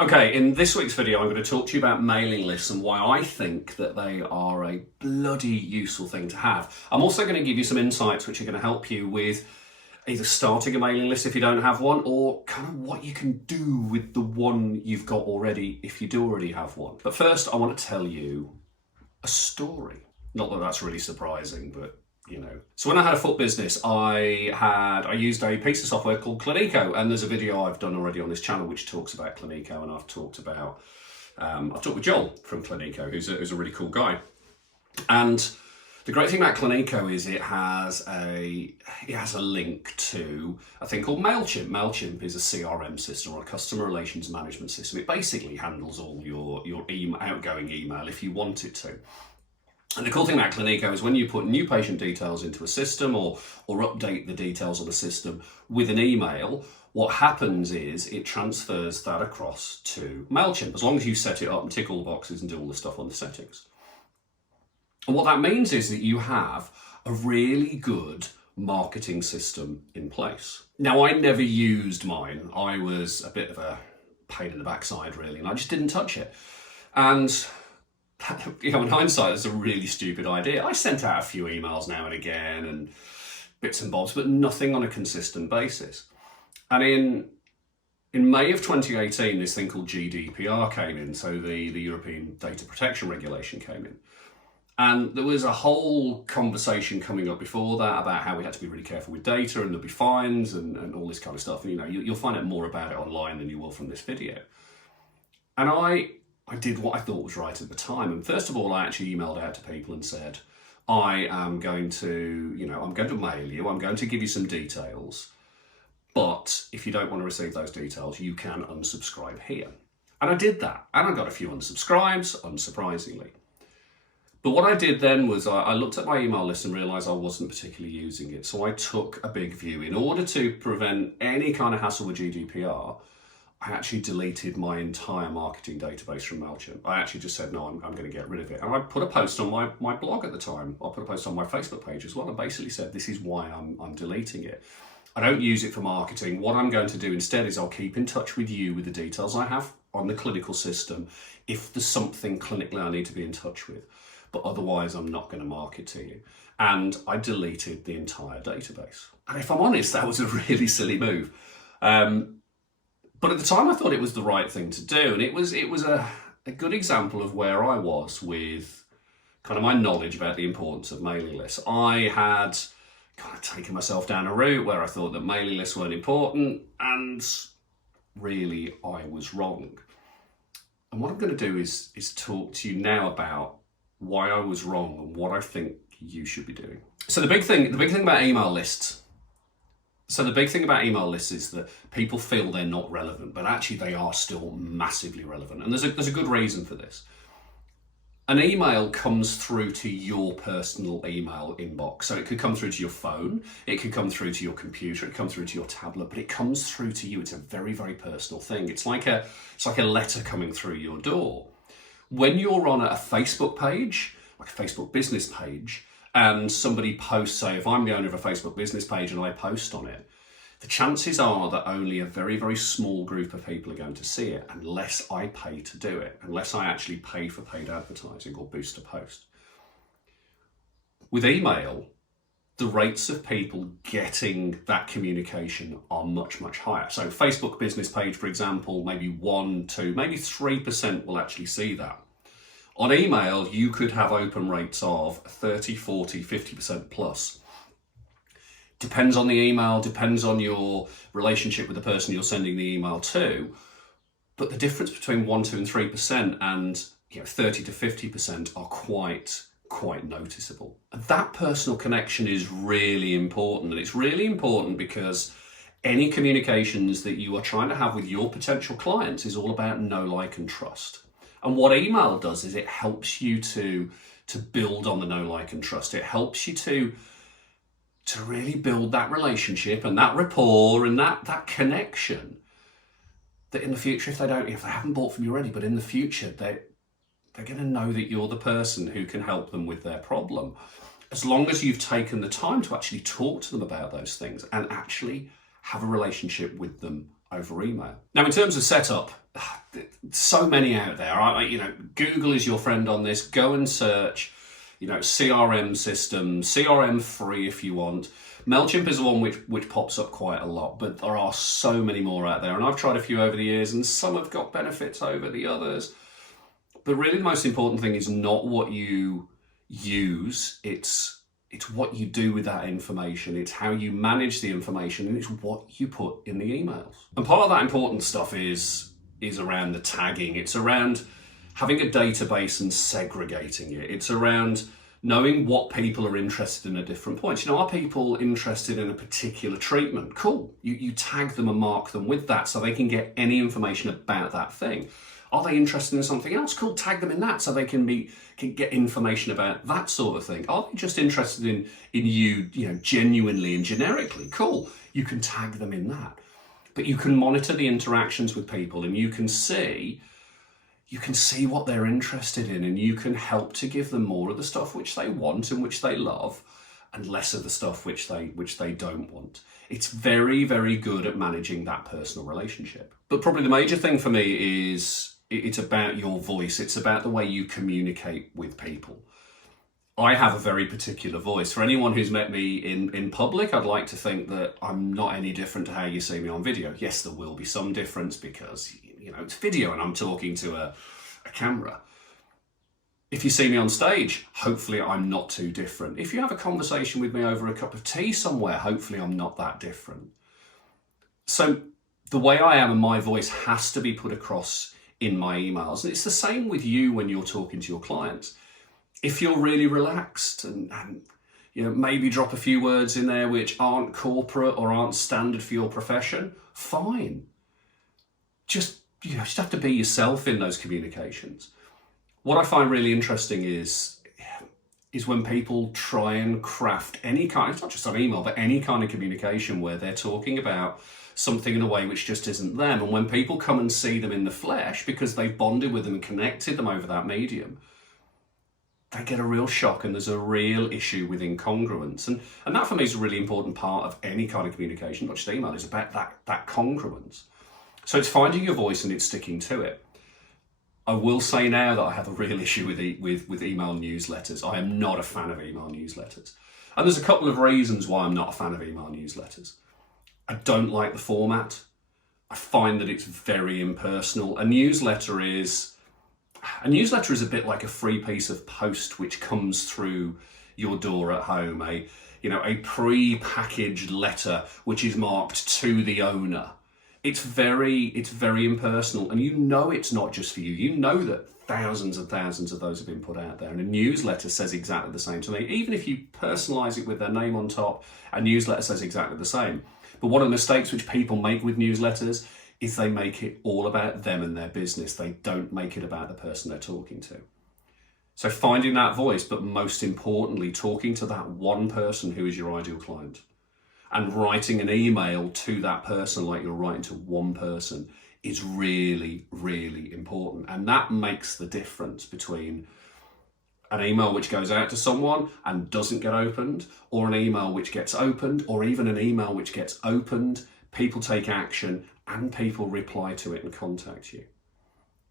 Okay, in this week's video, I'm going to talk to you about mailing lists and why I think that they are a bloody useful thing to have. I'm also going to give you some insights which are going to help you with either starting a mailing list if you don't have one, or kind of what you can do with the one you've got already if you do already have one. But first, I want to tell you a story. Not that that's really surprising, but you know. So when I had a foot business, I used a piece of software called Clinico, and there's a video I've done already on this channel which talks about Clinico, and I've talked with Joel from Clinico, who's a really cool guy. And the great thing about Clinico is it has a link to a thing called MailChimp. MailChimp is a CRM system, or a customer relations management system. It basically handles all your outgoing email if you want it to. And the cool thing about Clinico is when you put new patient details into a system or update the details of the system with an email, what happens is it transfers that across to MailChimp, as long as you set it up and tick all the boxes and do all the stuff on the settings. And what that means is that you have a really good marketing system in place. Now, I never used mine. I was a bit of a pain in the backside, really, and I just didn't touch it. And in hindsight, it's a really stupid idea. I sent out a few emails now and again and bits and bobs, but nothing on a consistent basis. And in May of 2018, this thing called GDPR came in, so the European Data Protection Regulation came in. And there was a whole conversation coming up before that about how we had to be really careful with data and there'll be fines and all this kind of stuff. And, you'll find out more about it online than you will from this video. And I did what I thought was right at the time. And first of all, I actually emailed out to people and said, I'm going to mail you, I'm going to give you some details, but if you don't want to receive those details, you can unsubscribe here. And I did that, and I got a few unsubscribes, unsurprisingly. But what I did then was I looked at my email list and realised I wasn't particularly using it. So I took a big view. In order to prevent any kind of hassle with GDPR, I actually deleted my entire marketing database from MailChimp. I actually just said, no, I'm going to get rid of it. And I put a post on my blog at the time. I put a post on my Facebook page as well, and basically said, this is why I'm deleting it. I don't use it for marketing. What I'm going to do instead is I'll keep in touch with you with the details I have on the clinical system if there's something clinically I need to be in touch with. But otherwise, I'm not going to market to you. And I deleted the entire database. And if I'm honest, that was a really silly move. But at the time, I thought it was the right thing to do. And it was a good example of where I was with kind of my knowledge about the importance of mailing lists. I had kind of taken myself down a route where I thought that mailing lists weren't important, and really I was wrong. And what I'm going to do is talk to you now about why I was wrong and what I think you should be doing. So the big thing about email lists is that people feel they're not relevant, but actually they are still massively relevant. And there's a good reason for this. An email comes through to your personal email inbox. So it could come through to your phone, it could come through to your computer, it could come through to your tablet, but it comes through to you. It's a very, very personal thing. It's like a letter coming through your door. When you're on a Facebook page, like a Facebook business page, and somebody posts, say, if I'm the owner of a Facebook business page and I post on it, the chances are that only a very, very small group of people are going to see it unless I pay to do it, unless I actually pay for paid advertising or boost a post. With email, the rates of people getting that communication are much, much higher. So Facebook business page, for example, maybe 1, 2, maybe 3% will actually see that. On email, you could have open rates of 30, 40, 50% plus. Depends on the email, depends on your relationship with the person you're sending the email to. But the difference between 1, 2, and 3% and 30 to 50% are quite noticeable. And that personal connection is really important. And it's really important because any communications that you are trying to have with your potential clients is all about know, like, and trust. And what email does is it helps you to build on the know, like, and trust. It helps you to really build that relationship and that rapport and that connection that in the future, if they haven't bought from you already, but in the future, they're going to know that you're the person who can help them with their problem. As long as you've taken the time to actually talk to them about those things and actually have a relationship with them over email. Now, in terms of setup, so many out there. Google is your friend on this. Go and search, CRM system, CRM free if you want. MailChimp is the one which pops up quite a lot, but there are so many more out there. And I've tried a few over the years, and some have got benefits over the others. But really the most important thing is not what you use, it's what you do with that information. It's how you manage the information, and it's what you put in the emails. And part of that important stuff is around the tagging. It's around having a database and segregating it. It's around knowing what people are interested in at different points. Are people interested in a particular treatment? Cool. You tag them and mark them with that so they can get any information about that thing. Are they interested in something else? Cool, tag them in that so they can get information about that sort of thing. Are they just interested in you, genuinely and generically? Cool, you can tag them in that. But you can monitor the interactions with people, and you can see what they're interested in, and you can help to give them more of the stuff which they want and which they love, and less of the stuff which they don't want. It's very, very good at managing that personal relationship. But probably the major thing for me is it's about your voice. It's about the way you communicate with people. I have a very particular voice. For anyone who's met me in public, I'd like to think that I'm not any different to how you see me on video. Yes, there will be some difference because, it's video and I'm talking to a camera. If you see me on stage, hopefully I'm not too different. If you have a conversation with me over a cup of tea somewhere, hopefully I'm not that different. So the way I am and my voice has to be put across in my emails. And it's the same with you when you're talking to your clients. If you're really relaxed and maybe drop a few words in there which aren't corporate or aren't standard for your profession, fine. Just have to be yourself in those communications. What I find really interesting is when people try and craft any kind, it's not just on email, but any kind of communication where they're talking about something in a way which just isn't them. And when people come and see them in the flesh because they've bonded with them and connected them over that medium, they get a real shock, and there's a real issue with incongruence. And that for me is a really important part of any kind of communication, not just email, is about that congruence. So it's finding your voice and it's sticking to it. I will say now that I have a real issue with email newsletters. I am not a fan of email newsletters. And there's a couple of reasons why I'm not a fan of email newsletters. I don't like the format. I find that it's very impersonal. A newsletter is a bit like a free piece of post which comes through your door at home, a pre-packaged letter which is marked to the owner. It's very impersonal, and it's not just for you. You know that thousands and thousands of those have been put out there, and a newsletter says exactly the same to me. Even if you personalize it with their name on top, a newsletter says exactly the same. But one of the mistakes which people make with newsletters is they make it all about them and their business. They don't make it about the person they're talking to. So finding that voice, but most importantly, talking to that one person who is your ideal client and writing an email to that person like you're writing to one person is really, really important. And that makes the difference between an email which goes out to someone and doesn't get opened, or an email which gets opened, or even an email which gets opened, people take action, and people reply to it and contact you.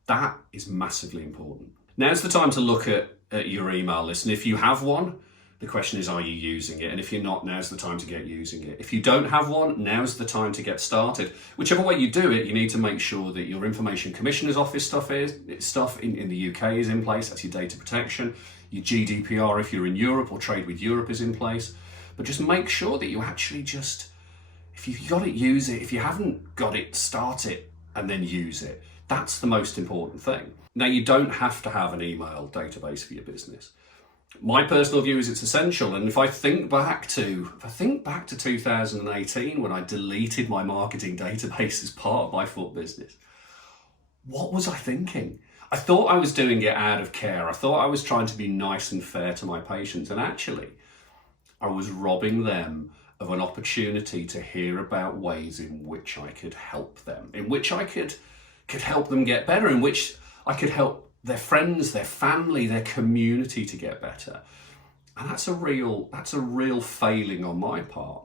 That is massively important. Now's the time to look at your email list. And if you have one, the question is, are you using it? And if you're not, now's the time to get using it. If you don't have one, now's the time to get started. Whichever way you do it, you need to make sure that your Information Commissioner's Office stuff in the UK is in place. That's your data protection. Your GDPR, if you're in Europe or trade with Europe, is in place. But just make sure that you actually if you've got it, use it. If you haven't got it, start it and then use it. That's the most important thing. Now, you don't have to have an email database for your business. My personal view is it's essential. And if I think back to 2018, when I deleted my marketing database as part of my foot business, what was I thinking? I thought I was doing it out of care. I thought I was trying to be nice and fair to my patients. And actually, I was robbing them of an opportunity to hear about ways in which I could help them, in which I could help them get better, in which I could help their friends, their family, their community to get better. And that's a real failing on my part.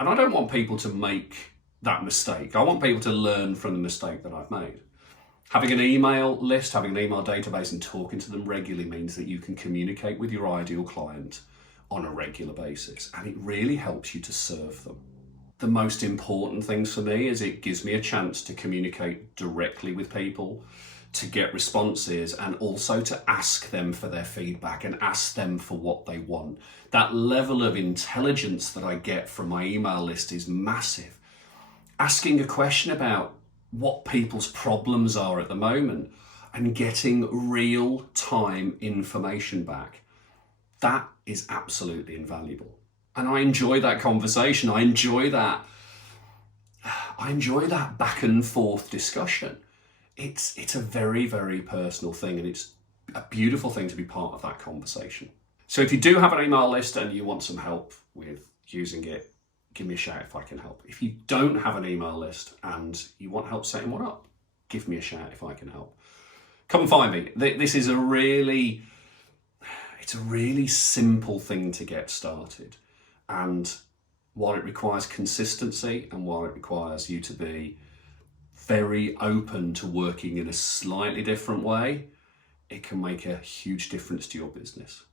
And I don't want people to make that mistake. I want people to learn from the mistake that I've made. Having an email list, having an email database and talking to them regularly means that you can communicate with your ideal client on a regular basis, and it really helps you to serve them. The most important things for me is it gives me a chance to communicate directly with people, to get responses, and also to ask them for their feedback and ask them for what they want. That level of intelligence that I get from my email list is massive. Asking a question about what people's problems are at the moment and getting real-time information back, that is absolutely invaluable. And I enjoy that conversation. I enjoy that back and forth discussion. It's a very, very personal thing, and it's a beautiful thing to be part of that conversation. So if you do have an email list and you want some help with using it, give me a shout if I can help. If you don't have an email list and you want help setting one up, give me a shout if I can help. Come and find me. This is a really simple thing to get started. And while it requires consistency and while it requires you to be very open to working in a slightly different way, it can make a huge difference to your business.